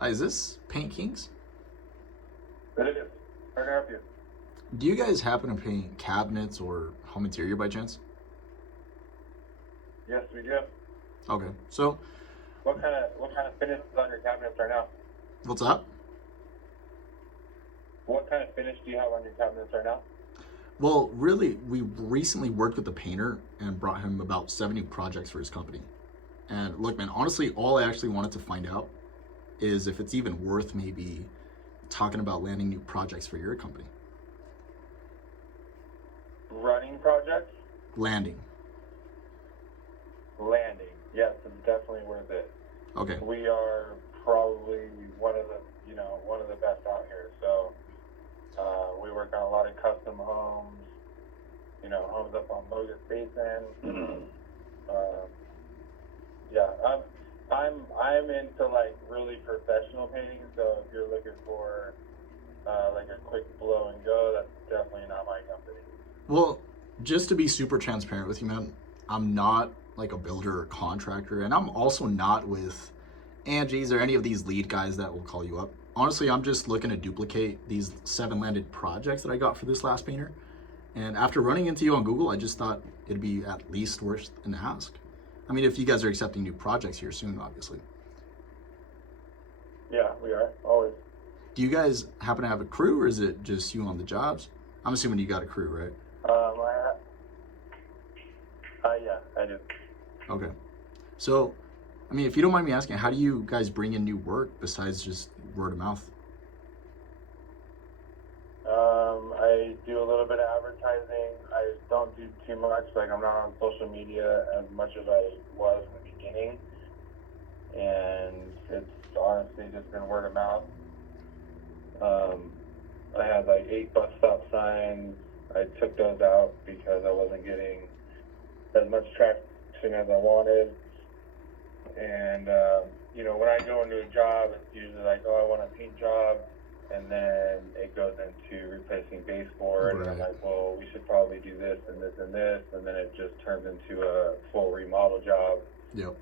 Hi, is this Paint Kings? It is. How can I help you? Do you guys happen to paint cabinets or home interior by chance? Yes, we do. Okay, so What kind of finish is on your cabinets right now? what's up? What kind of finish do you have on your cabinets right now? Well, really, we recently worked with a painter and brought him about 7 new projects for his company. And look, man, honestly, all I actually wanted to find out is if it's even worth maybe talking about landing new projects for your company. Running projects? Landing. Landing. Yes, it's definitely worth it. Okay. We are probably one of the best out here. So we work on a lot of custom homes. Homes up on Bogus Basin. Yeah, I'm into like really professional painting. So if you're looking for like a quick blow and go, that's definitely not my company. Well, just to be super transparent with you, man, I'm not like a builder or contractor, and I'm also not with Angie's or any of these lead guys that will call you up. Honestly, I'm just looking to duplicate these 7 landed projects that I got for this last painter. And after running into you on Google, I just thought it'd be at least worth an ask. I mean, if you guys are accepting new projects here soon, obviously. Yeah, we are always. Do you guys happen to have a crew, or is it just you on the jobs? I'm assuming you got a crew, right? Yeah, I do. Okay. So, I mean, if you don't mind me asking, how do you guys bring in new work besides just word of mouth? I do a little bit of advertising. I don't do too much. Like, I'm not on social media as much as I was in the beginning. And it's honestly just been word of mouth. I had like 8 bus stop signs. I took those out because I wasn't getting as much traction as I wanted. And, when I go into a job, it's usually like, oh, I want a paint job. And then it goes into replacing baseboard. Right. And I'm like, well, we should probably do this and this and this. And then it just turns into a full remodel job. Yep.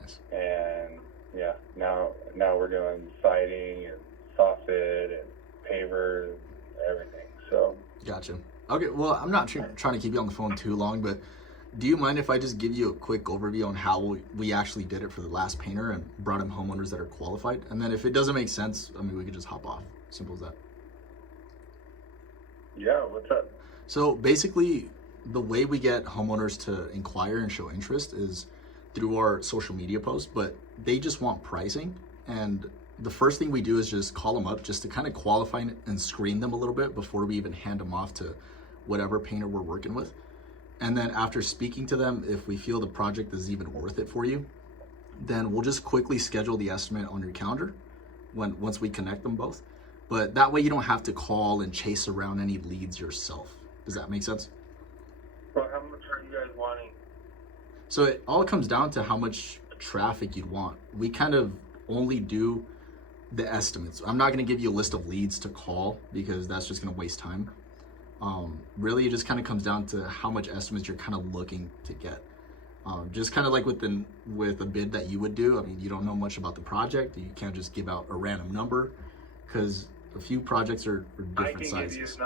Nice. And yeah, now we're doing siding and soffit and pavers and everything. So Gotcha. Okay, well, I'm not trying to keep you on the phone too long, but do you mind if I just give you a quick overview on how we actually did it for the last painter and brought him homeowners that are qualified? And then if it doesn't make sense, I mean, we could just hop off. Simple as that. yeah, what's up? So basically, the way we get homeowners to inquire and show interest is through our social media posts, but they just want pricing. And the first thing we do is just call them up just to kind of qualify and screen them a little bit before we even hand them off to whatever painter we're working with. And then after speaking to them, if we feel the project is even worth it for you, then we'll just quickly schedule the estimate on your calendar once we connect them both. But that way you don't have to call and chase around any leads yourself. Does that make sense? Well, how much are you guys wanting? So it all comes down to how much traffic you'd want. We kind of only do the estimates. I'm not going to give you a list of leads to call because that's just going to waste time. Really, it just kind of comes down to how much estimates you're kind of looking to get. Just kind of like with a bid that you would do. I mean, you don't know much about the project. You can't just give out a random number because a few projects are different sizes.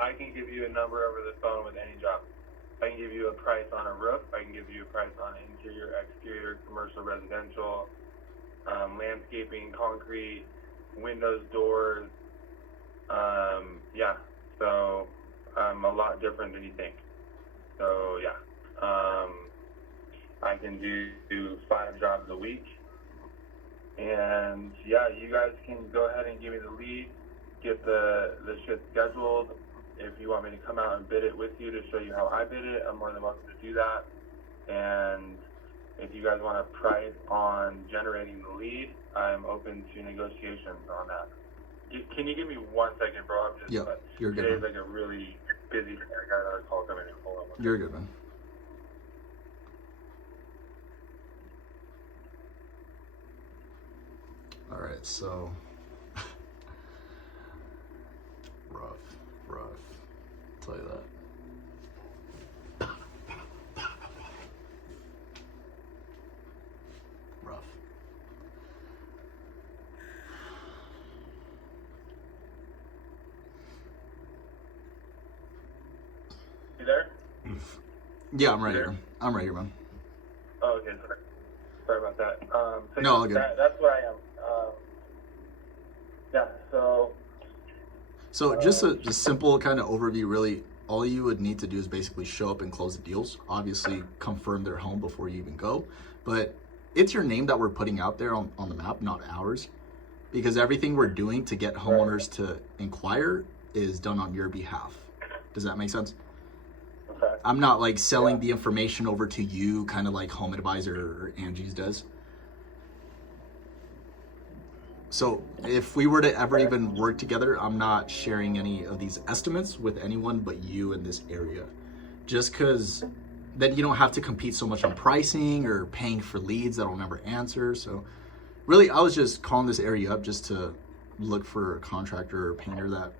I can give you a number over the phone with any job. I can give you a price on a roof. I can give you a price on interior, exterior, commercial, residential, landscaping, concrete, windows, doors. Yeah, so I'm a lot different than you think. So yeah, I can do 5 jobs a week. And yeah, you guys can go ahead and give me the lead, get the shit scheduled. If you want me to come out and bid it with you to show you how I bid it, I'm more than welcome to do that. And if you guys want a price on generating the lead, I'm open to negotiations on that. Can you give me 1 second, bro? I'm just, Yeah, you're good. Today's like a really busy day. I got another call coming in. Hold on. You're good, man. All right, so rough. I'll tell you that. Rough. Yeah, I'm right here. I'm right here, man. Oh, okay. Sorry about that. So No, all good. that's what I am. Yeah. So just a simple kind of overview, really. All you would need to do is basically show up and close the deals. Obviously, confirm their home before you even go. But it's your name that we're putting out there on the map, not ours. Because everything we're doing to get homeowners to inquire is done on your behalf. Does that make sense? Okay. I'm not like selling the information over to you, kind of like Home Advisor or Angie's does. So if we were to ever even work together, I'm not sharing any of these estimates with anyone but you in this area. Just because then you don't have to compete so much on pricing or paying for leads that'll never answer. So really, I was just calling this area up just to look for a contractor or painter that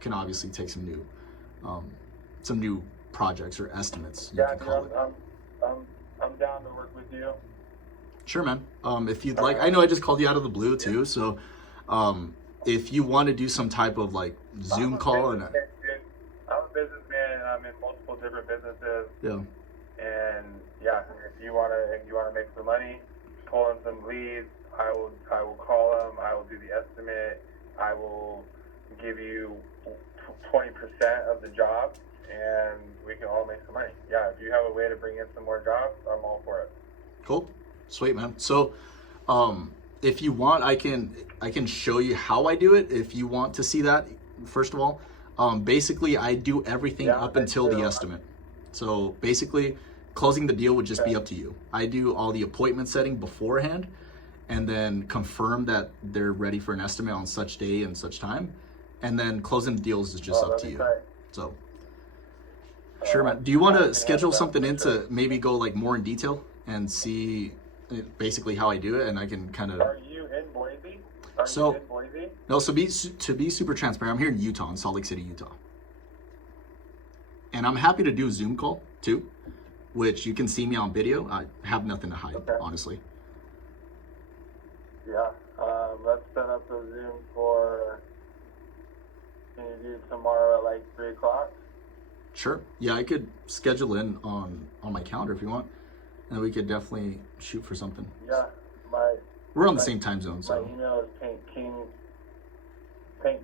can obviously take some new projects or estimates. You Yeah, can call it. I'm down to work with you. Sure, man. If you'd like, I know I just called you out of the blue too. So, if you want to do some type of like Zoom call and I'm a businessman and I'm in multiple different businesses. yeah, And yeah, if you wanna make some money, pull in some leads, I will call them. I will do the estimate. I will give you 20% of the job, and we can all make some money. Yeah, if you have a way to bring in some more jobs, I'm all for it. cool, sweet, man. So, if you want, I can show you how I do it. If you want to see that, first of all, basically I do everything up until the estimate. So basically, closing the deal would just be up to you. I do all the appointment setting beforehand, and then confirm that they're ready for an estimate on such day and such time, and then closing the deals is just up to you. So, sure, man. Do you want to schedule something in to maybe go like more in detail and see basically how I do it, and I can kind of. Are you in Boise? So no, so to be super transparent, I'm here in Utah, in Salt Lake City, Utah, and I'm happy to do a Zoom call too, which you can see me on video. I have nothing to hide, honestly. Yeah, let's set up a Zoom for. Can you do tomorrow at like 3 o'clock? Sure. Yeah, I could schedule in on my calendar if you want, and we could definitely shoot for something. Yeah, we're on the same time zone, my so. email is Paint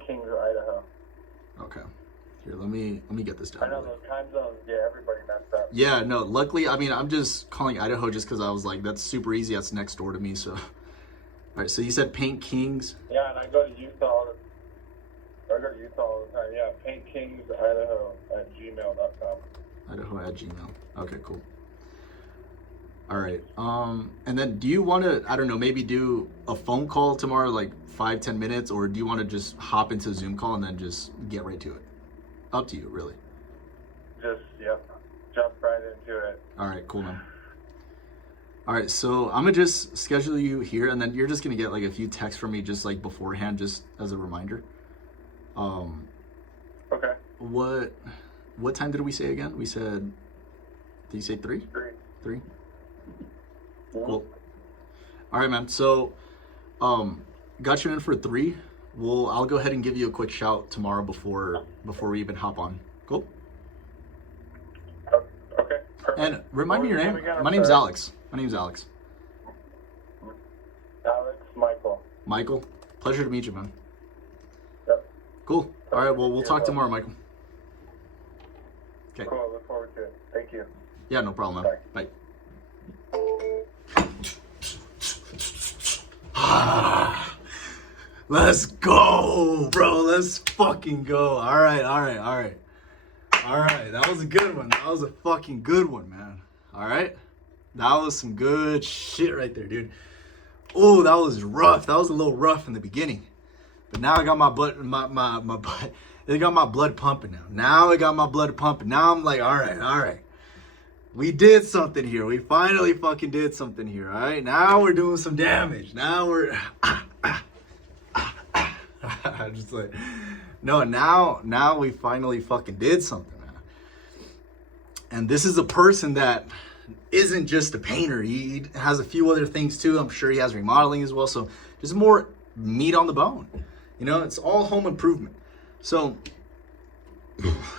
Kings, Idaho. Okay. Here, let me get this down. I know those time zones get everybody messed up. Yeah, no. Luckily, I mean, I'm just calling Idaho just because I was like, that's super easy. That's next door to me. So, all right. So you said Paint Kings. Yeah, and I go to Utah all the time. Yeah, Paint Kings, Idaho @gmail.com. Idaho@gmail. Okay, cool. All right. And then do you want to, I don't know, maybe do a phone call tomorrow, like 5-10 minutes, or do you want to just hop into a Zoom call and then just get right to it? Up to you, really. Just, jump right into it. All right, cool, man. All right, so I'm gonna just schedule you here, and then you're just gonna get like a few texts from me just like beforehand, just as a reminder. Okay. What time did we say again? We said, did you say 3? 3? Cool. All right, man. So, got you in for 3. I'll go ahead and give you a quick shout tomorrow before we even hop on. Cool. Okay. Perfect. And remind me your name. My name's Alex. Alex Michael. Michael. Pleasure to meet you, man. Yep. Cool. All right. Well, we'll talk tomorrow, Michael. Okay. Cool. Look forward to it. Thank you. Yeah, no problem, man. Bye. Let's go, bro. Let's fucking go. All right. That was a good one. That was a fucking good one, man. All right. That was some good shit right there, dude. Oh, that was rough. That was a little rough in the beginning. But now I got my butt, my butt. It got my blood pumping now. Now I'm like, all right. We did something here. We finally fucking did something here, all right? Now we're doing some damage. Now we're... I'm just like... No, now we finally fucking did something, man. And this is a person that isn't just a painter. He has a few other things too. I'm sure he has remodeling as well. So there's more meat on the bone. You know, it's all home improvement. So,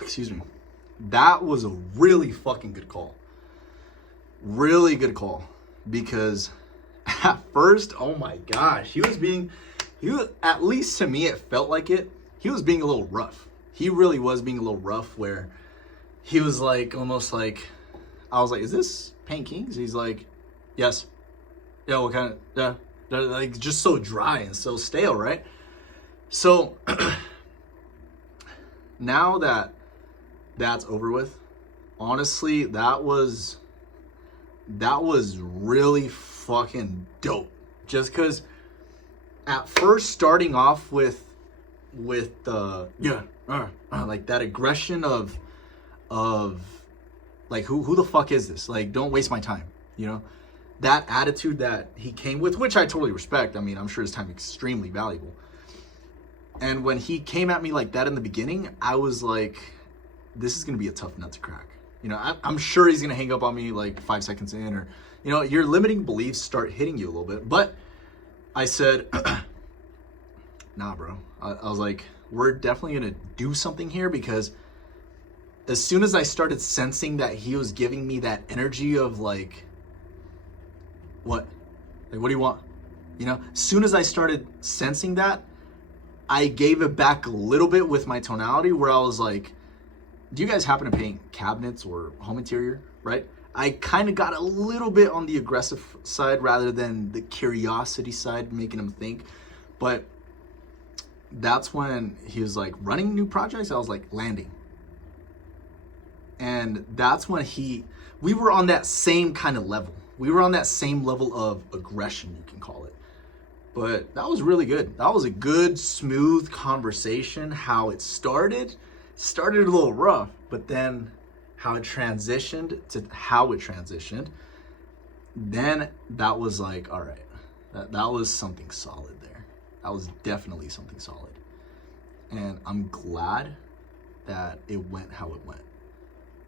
excuse me. That was a really fucking good call. Really good call, because at first, oh my gosh, he was, at least to me, it felt like it. He was being a little rough. He really was being a little rough, where he was like, almost like, I was like, is this Paint Kings? He's like, yes. Yeah, what kind of, yeah, like, just so dry and so stale, right? So now that that's over with, honestly, that was really fucking dope. Just because at first, starting off with the like that aggression of like, who the fuck is this? Like, don't waste my time, you know? That attitude that he came with, which I totally respect. I mean, I'm sure his time is extremely valuable. And when he came at me like that in the beginning, I was like, this is going to be a tough nut to crack. You know, I'm sure he's going to hang up on me like 5 seconds in, or, you know, your limiting beliefs start hitting you a little bit. But I said, nah, bro. I was like, we're definitely going to do something here, because as soon as I started sensing that he was giving me that energy of like, what? Like, what do you want? You know, as soon as I started sensing that, I gave it back a little bit with my tonality, where I was like, do you guys happen to paint cabinets or home interior, right? I kind of got a little bit on the aggressive side rather than the curiosity side, making him think. But that's when he was like, running new projects. I was like, landing. And that's when we were on that same kind of level. We were on that same level of aggression, you can call it. But that was really good. That was a good, smooth conversation. How it started a little rough, but then how it transitioned, then that was like, all right, that was something solid there. That was definitely something solid. And I'm glad that it went how it went,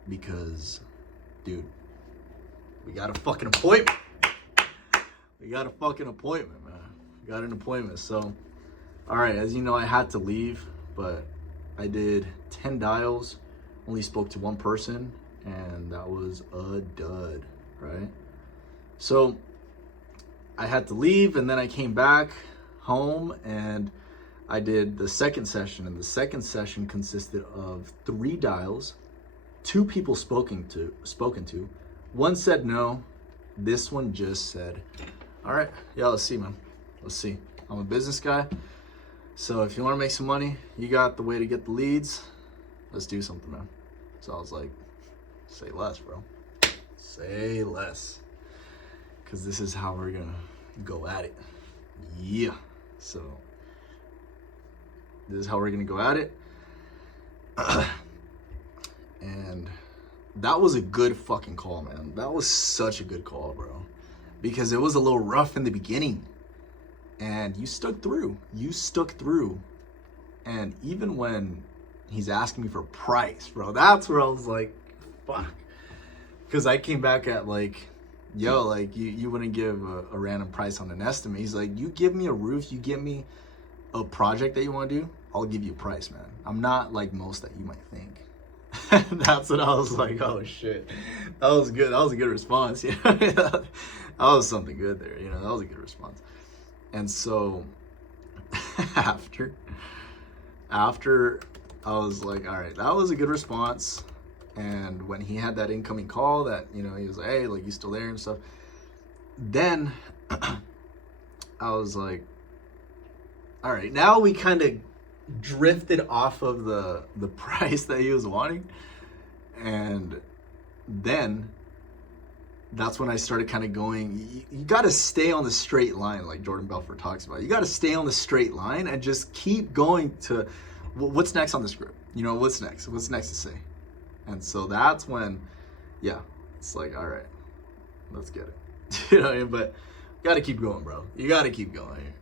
because, dude, we got a fucking appointment. We got a fucking appointment, man. We got an appointment. So, all right, as you know, I had to leave, but I did 10 dials, only spoke to one person, and that was a dud, right? So I had to leave, and then I came back home, and I did the second session, and the second session consisted of 3 dials, 2 people spoken to. One said no. This one just said, all right, yeah, let's see, man. Let's see. I'm a business guy. So if you want to make some money, you got the way to get the leads. Let's do something, man. So I was like, say less, bro. Say less. Because this is how we're going to go at it. Yeah. So this is how we're going to go at it. And that was a good fucking call, man. That was such a good call, bro. Because it was a little rough in the beginning. And you stuck through. And even when he's asking me for a price, bro, that's where I was like, fuck. Because I came back at like, yo, like, you wouldn't give a random price on an estimate. He's like, you give me a roof, you give me a project that you want to do, I'll give you a price, man. I'm not like most that you might think. That's what I was like, oh shit. That was good. That was a good response. Yeah. That was something good there. You know, that was a good response. And so after I was like, all right, that was a good response. And when he had that incoming call that, you know, he was like, hey, like, you still there and stuff. Then I was like, all right, now we kind of drifted off of the price that he was wanting. And then that's when I started kind of going, you got to stay on the straight line, like Jordan Belfort talks about. You got to stay on the straight line and just keep going to what's next on the script. You know, what's next? What's next to say? And so that's when, yeah, it's like, all right, let's get it. You know what I mean? But you got to keep going, bro. You got to keep going.